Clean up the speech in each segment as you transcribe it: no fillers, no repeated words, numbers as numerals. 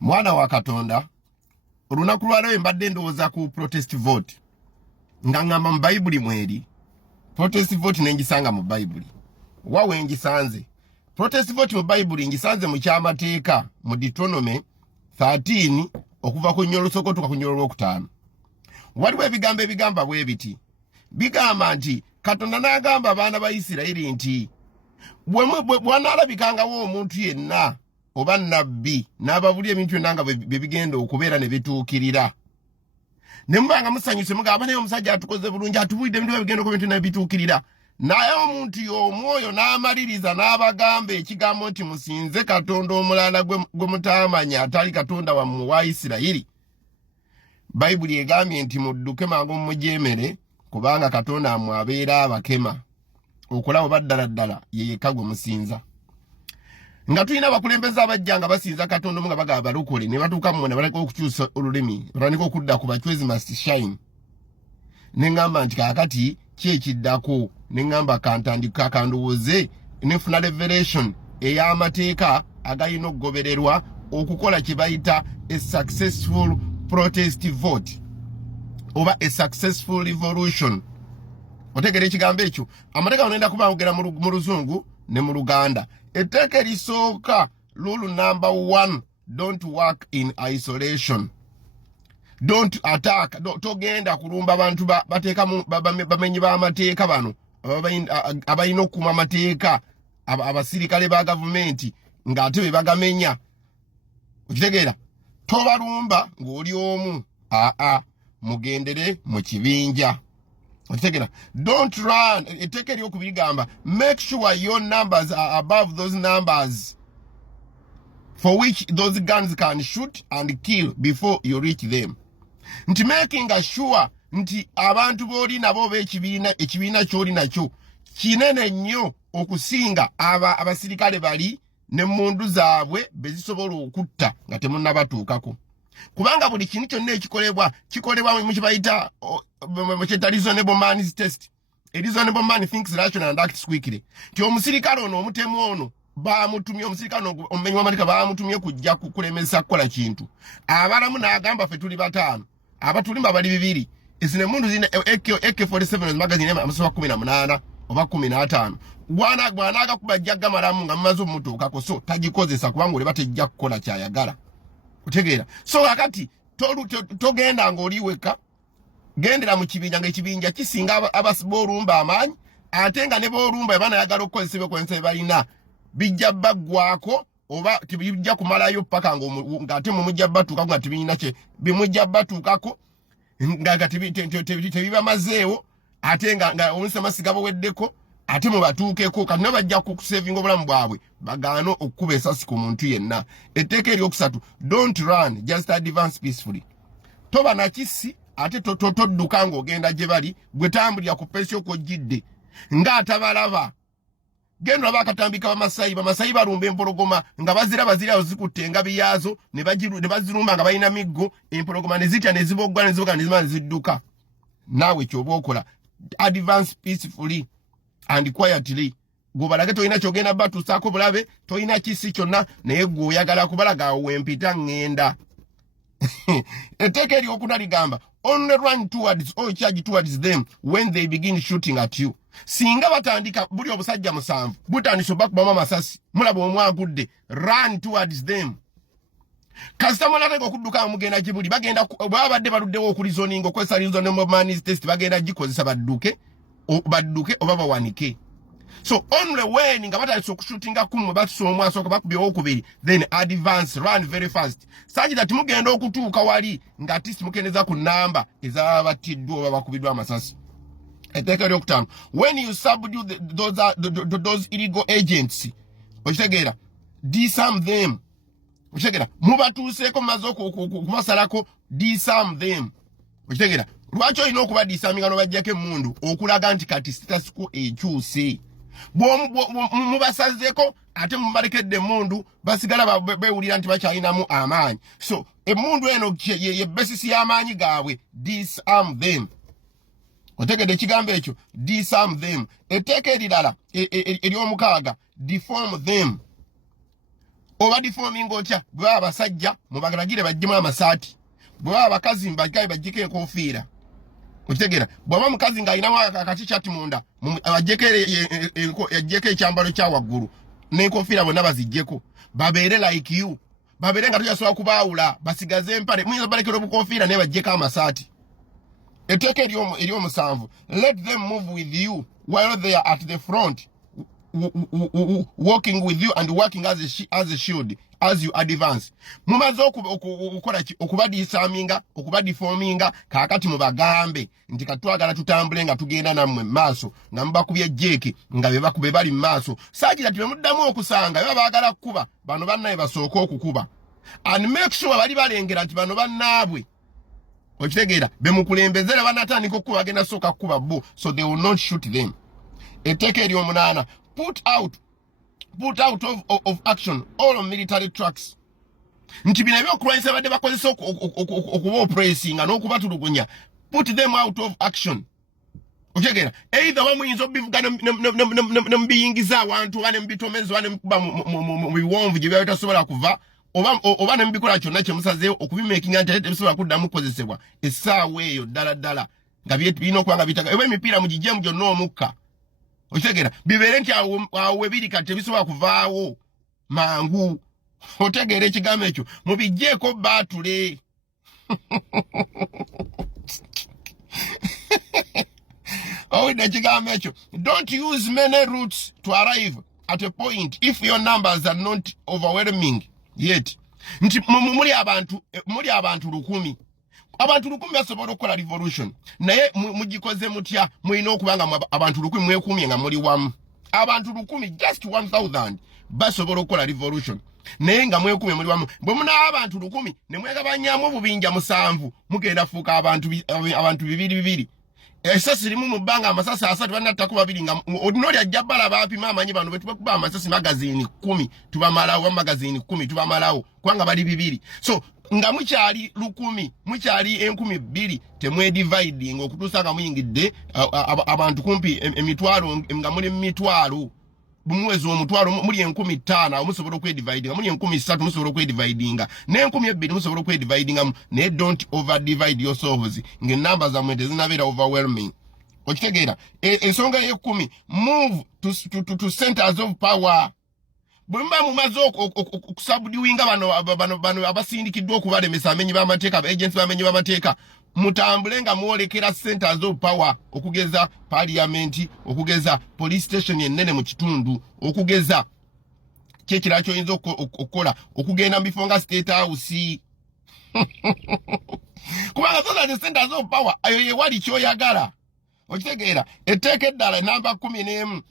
Mwana wa Katonda olunaku lwaleero mbadde ndowooza ku protest vote nga ngamba mu Bayibuli mweri. Protest vote nengisanga mu Bayibuli. Wawe ngisanze. Protest vote mu Bayibuli ngisanze mu kyamateeka mu Deuteronomy 13 okuva ku nnyolo sokotuka ku nnyolo lwokutaano. Waliwo ebigambo ebigamba bwe biti. Bigamba nti Katonda n'agamba abaana ba Isirayiri nti bw'anaalabikanga omuntu yenna oba nabbi n'ababuli ebintu byonna nga bye bigenda okubeera ne bituukirira. Ne mubanga musanyuse mugamba naye omusajja atukoze bulungi atubulidde ebintu bigenda okuba ebintu ne bituukirira. Naye omuntu y'omwoyo n'amaliriza n'abagamba ekigambo nti musinze Katonda omulala gwe mutaamanya atali Katonda wammwe wa Isirayiri. Bayibuli egambye nti mudduke mangu mumujeemere kubanga Katonda amwe abeera abakema okulaba baddala ye yekka gwe musinza. Nga tulina abakulembeze abajja nga basinza Katonda nga bagaba balokole ne batuuka mu ne baleka okukyusa olulimi batandika okudda ku bachwezi must shine. Ne ngamba nti kakati kyekiddako ne ngamba kantandika kandowooze nefuna revelation ey'amateeka agayina okugobererwa okukola kye bayita a successful protest vote oba a successful revolution. Otegera ekigambo ekyo amateeka onenda kubangera mu Luzungu ne mu Luganda. Etteeka erisooka rule number 1, don't work in isolation. Don't attack. Togenda kulumba abantu bateekamu bamenyi b'amateeka bano abalina okukuma amateeka abasirikale ba gavumenti ng'ate be bagamenya. Okitegeera tobalumba ng'oli omu. Mugendere mu kibinja. Okitegeera don't run. Etteeka eryokubigamba make sure your numbers are above those numbers for which those guns can shoot and kill before you reach them. Nti making sure nti abantu boli nabo ekibiina kyoli nakyo kinene nnyo okusinga abasirikale bali ne mundu zaabwe bezisobola okutta nga temunnabatuukako. Kubanga buli kintu kyonna kikolebwa mu kibayita reasonable man's test. A reasonable man thinks rational and acts quickly. Ti omusirikale ono omutemu ono bamutumye omusirikale omumenyi w'amateeka bamutumye kujja kukulemesa kukola kintu. Abalamu n'agamba ffe tuli bataano. Abatulimba bali 2. Ezine mundu zine AK47 magazine amasoba 18 oba 15. Bw'anaaga kubajjaga malamu nga mumaze omutuukako so tagikozesa kubanga oli batejja kukola kyayagala. Otegeera. So kakati togenda ng'oli weka gendera mu kibinja ng'ekibinja kisinga abasiboolumba amaanyi ate nga ne boolumba abaana yagala okukozesa ebyokozesa balina bijja baggwako oba tibijja kumalayo paka ng'ate mumujja batuukako nga tibiyina kye bimujja batuukako nga tebibamazeewo ate nga omusamasiga baweddeko ate mubatuukeko kati ne bajja kukusevinga obulamu bwabwe bagaano okukuba esasi ku muntu yenna. Etteeka eryokusatu don't run just advance peacefully. Toba nakisi ate todduka ng'ogenda gye bali gwe tambulira ku pesi okojjidde ng'atabalaba. Genda bakatambika bamasayi balumba empologoma nga bazira zikutte engabi yaazo ne bazirumba nga balina miggo empologoma ne zitya ne zibogwa ne zimala ne zidduka. Naawe ky'oba okola advance peacefully and quietly. Gobalage toyina kyogenda batuusaako bulabe toyina kisi kyonna naye gwe oyagala kubalaga wempita ngenda. Etteeka eryokuna ligamba only run towards or charge towards them when they begin shooting at you. Singa batandika buli obusajja 7 butandise bakubamu amasasi mulaba omwagudde run towards them. Kasita mulatega okudduka mugenda gibuli bagenda babadde baluddewo okulizoninga okwesa reasonable man's test bagenda gikozesa badduke oba bawanike. So only when nga batandise okushootinga kumwe batusa omwasooka bakubye okubiri then advance run very fast. Sajida timugenda okutuuka wali nga ati mukendeza ku namba ez'abattiddwa oba bakubiddwa amasasi. Etteeka eryokutaano when you subdue those illegal agents okitegeera disarm them. Okitegeera mubatuuseeko mumaze okubasalako disarm them. Okitegeera lwaki olina okuba disaminga n'obajjako emmundu okulaga nti kati status quo ekyuse. Mubasazeeko ate mubalekedde emmundu basigala bewulira nti bakyalinamu amaanyi. So emmundu eno ye besisi y'amaanyi gaabwe disarm them. Otegedde ekigambo ekyo disarm them. Etteeka erirala ery'omukaaga deform them. oba deforming otya bwe abasajja mubagalagire bajjemu amasaati bwe abakazi mbagaye bajjike enkofiira okitegeera bwaba mukazi ng'alinamu akati kyati munda ajjeko ekyambalo kya waggulu n'enkofiira bonna baziggyeko babeere like you babeere nga tojasobola kubaawula basigaze empale muyinza balekera obukofiira naye bajjeko amasaati etteeka ery'omusanvu let them move with you while they are at the front walking with you and working as a shield as you advance mumaze okukola okubadisaminga okubadiforminga kakati mubagambe nti katwagala tutambule nga tugenda nammwe maaso nga mubakubye jeki nga bebakube bali maaso sajira tibemuddamu okusanga baba baagala kukuba bano bannaye basooka okukuba and make sure bali balengera nti bano bannaabwe okitegeera bemukulembezera banatandika okukuba bagenda sooka kukuba bo so they will not shoot them etteeka ery'omunaana put out of action all military trucks nti bino ebyokulwanyisa badde bakozesa okuba oppressinga n'okubatulugunya put them out of action okitegeera either wamuyinza obivuga nemubiyingiza awantu oba nemubitomeza oba nemukuba mu biwonvu gye byaba bitasobola kuva oba nemubikola kyonna kyemusazeewo okubimekinga nti tebisobola kuddamu kukozesebwa essaawa eyo ddala nga birina okuba nga bitaga oba emipiira mugijjemu gyonna omukka okitegeera bibeere nti awo webiri kati tebisobola kuvaawo mangu otegeera ekigambo ekyo mubijjeeko baatule owidde ekigambo ekyo don't use many routes to arrive at a point if your numbers are not overwhelming yet nti muli abantu 1,000 abantu 1,000 basobola okukola revolution naye mugikoze mutya mulina okuba nga abantu 1,000 mwekuumye nga muli wamu abantu 1,000 just 1,000 basobola okukola revolution naye nga mwekuumye muli wamu bwe munaba abantu 1,000 ne mwegabanyamu obubinja 7 mugenda fuuka abantu 2 esasi limu mu bbanga amasasi 3 banattako 2 nga ordinary ajja balaba apima amanyi bano bwe tubakuba amasasi magazini 10 tubamalawo wa magazini 10 tubamalawo kubanga bali 2 so nga mukyali 1,000 mukyali 2,000 temwedividing okutuusa nga muyingidde abantu kumpi emitwalo nga muli mitwalo bumwezi omutwalo muli 15,000 musobola okwedividinga muli 3,000 musobola okwedividinga ne 2,000 musobola okwedividinga ne don't overdivide yourselves ng'ennamba zammwe tezinabeera overwhelming okitegeera ensonga y'e10 move to centers of power bwe muba mumaze okusabudiwinga bano abasindikiddwa okubalemesa amenyi b'amateeka agents b'amenyi b'amateeka mutambule nga mwolekera centers of power okugeza parliament okugeza police station ennene mu kitundu okugeza kyekira kyoyinza okukola okugenda mu bifo nga state house kubanga zoza the centers of power ayo yewali kyoyagala okitegeera etteeka eddala namba 11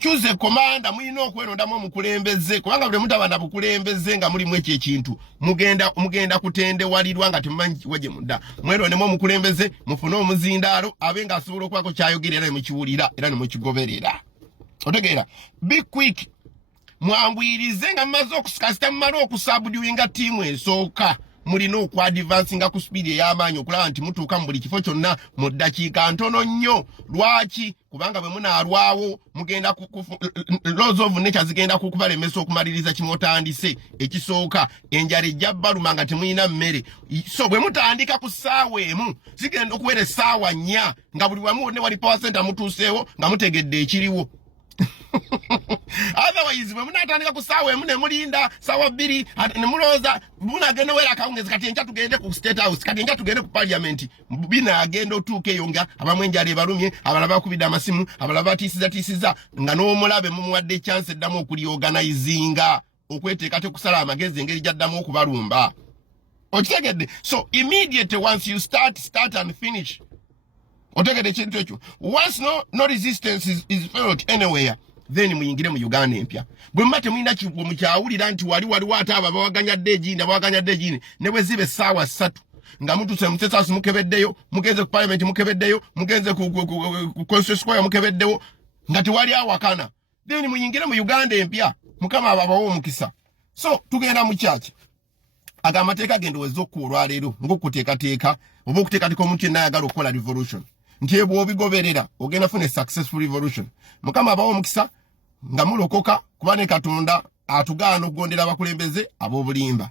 choose a commander mulina okwerondamu omukulembeze kubanga buli muntu abana bukulembeze nga mulimu ekyo ekintu mugenda kutendewalirwa nga temumanyi waje mudda mwerondemu omukulembeze mufune omuzindaalo abe nga asobola okubaako kyayogerera ne mukiwulira era ne mukigoberera otegeera be quick mwanguyirize nga mumaze okusikasita mumale okusabudiwinga ttiimu esooka mulina okwadvansinga ku speed ey'amaanyi okulaba nti mutuuka mu buli kifo kyonna mu ddakiika ntono nnyo lwaki kubanga bwe munaalwawo mugenda laws of nature zigenda kukubalemesa okumaliriza kimotandise ekisooka enjala ejja baluma nga temulina mmere so bwe mutandika ku ssaawa emu zigenda okubeera essaawa 4 nga buli wamu wonna wali power center mutuuseewo nga mutegedde ekiriwo otherwise bwe munatandika ku ssaawa emu ne mulinda ssaawa 2 ne mulowooza munagenda wera akawungezi kati enkya tugende ku state house kati enkya tugende ku parliament binaagenda otuuka eyo nga abamu enjala ebalumye abalala bakubidde amasimu abalala batiisiza nga n'omulabe mumuwadde chance eddamu okuliorganizinga okweteeka tekusala amagezi engeri gyaddamu okubalumba okitegedde so immediate once you start and finish otegedde ekintu ekyo once no resistance is felt anywhere then muyingire mu Uganda empya bwe muba temulina kibugo mukyawulira nti waliwo ate abo abawaganyadde egindi ne bwe zibe essaawa 3 nga mutuse mutesasi mukebeddeyo mugenze ku parliament mukebeddeyo mugenze ku Constitution Square mukebeddewo nga tewali awakana then muyingire mu Uganda empya mukama ababawo omukisa so tugenda mu church aga amateeka gendoweza okuolwa leero ng'okuteekateeka oba okuteekateeka omuntu yenna ayagala okukola revolution nti bw'obigoberera ogenda funa successful revolution mukama abawo omukisa nga mulokoka kuba ne Katonda atugaana okugondera abakulembeze ab'obulimba